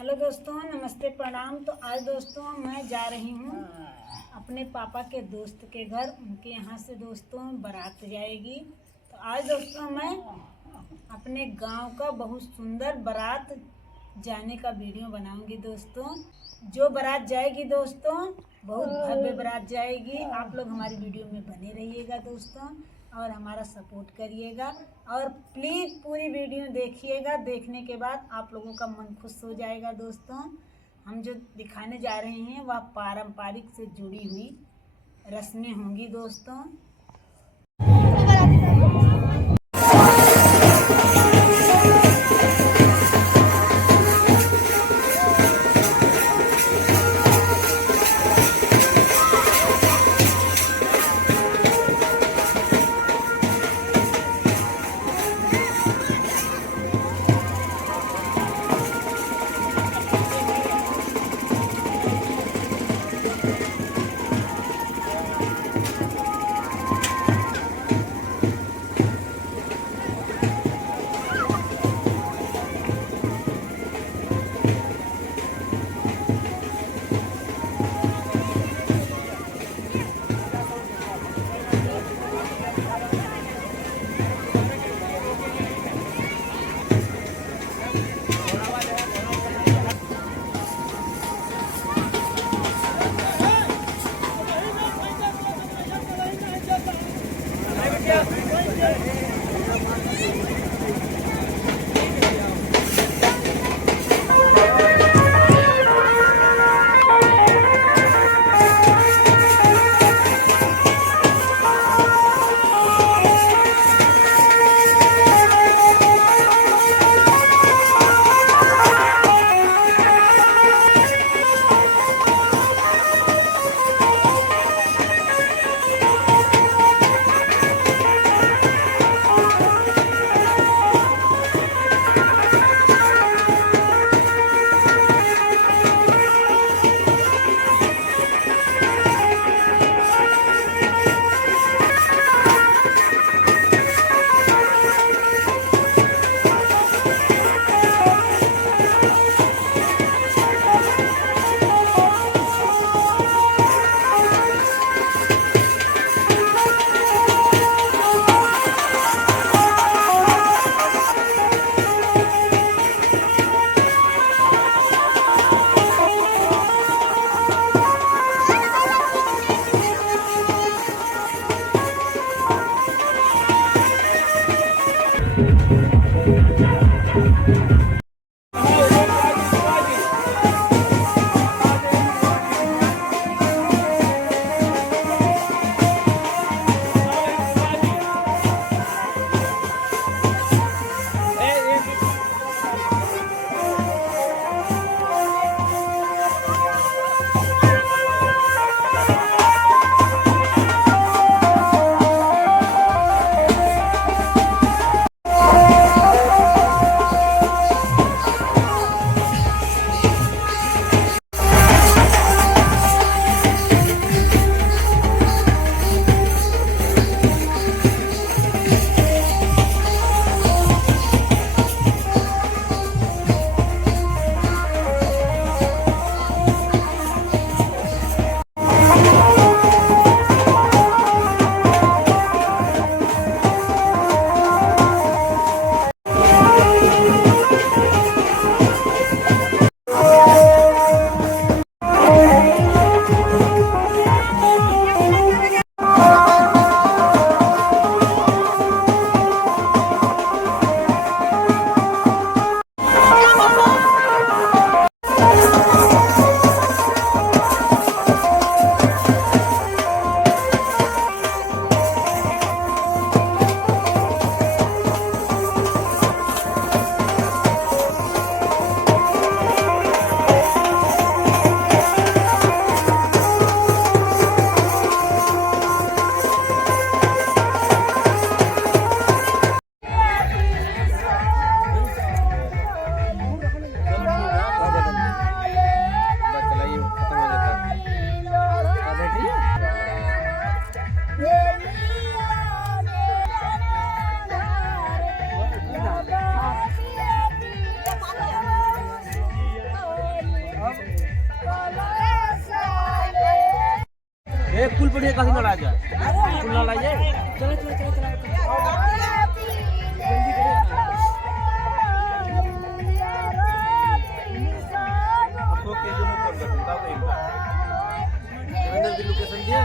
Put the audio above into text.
Hello दोस्तों, नमस्ते प्रणाम। तो आज दोस्तों मैं जा रही हूँ अपने पापा के दोस्त के घर। उनके यहाँ से दोस्तों बारात जाएगी। तो आज दोस्तों मैं अपने गांव का बहुत सुंदर बारात जाने का वीडियो बनाऊंगी। दोस्तों जो बारात जाएगी दोस्तों बहुत भव्य बारात जाएगी। आप लोग हमारी वीडियो में बने रहिएगा दोस्तों और हमारा सपोर्ट करिएगा और प्लीज़ पूरी वीडियो देखिएगा। देखने के बाद आप लोगों का मन खुश हो जाएगा। दोस्तों हम जो दिखाने जा रहे हैं वह पारंपरिक से जुड़ी हुई रस्में होंगी दोस्तों। बढ़िया कहीं लड़ा जाए, फुल लड़ा जाए। चलो चलो चलो चलो जल्दी करो। आपको के जो में कॉल कर दूंगा, देवेंद्र की लोकेशन दिए।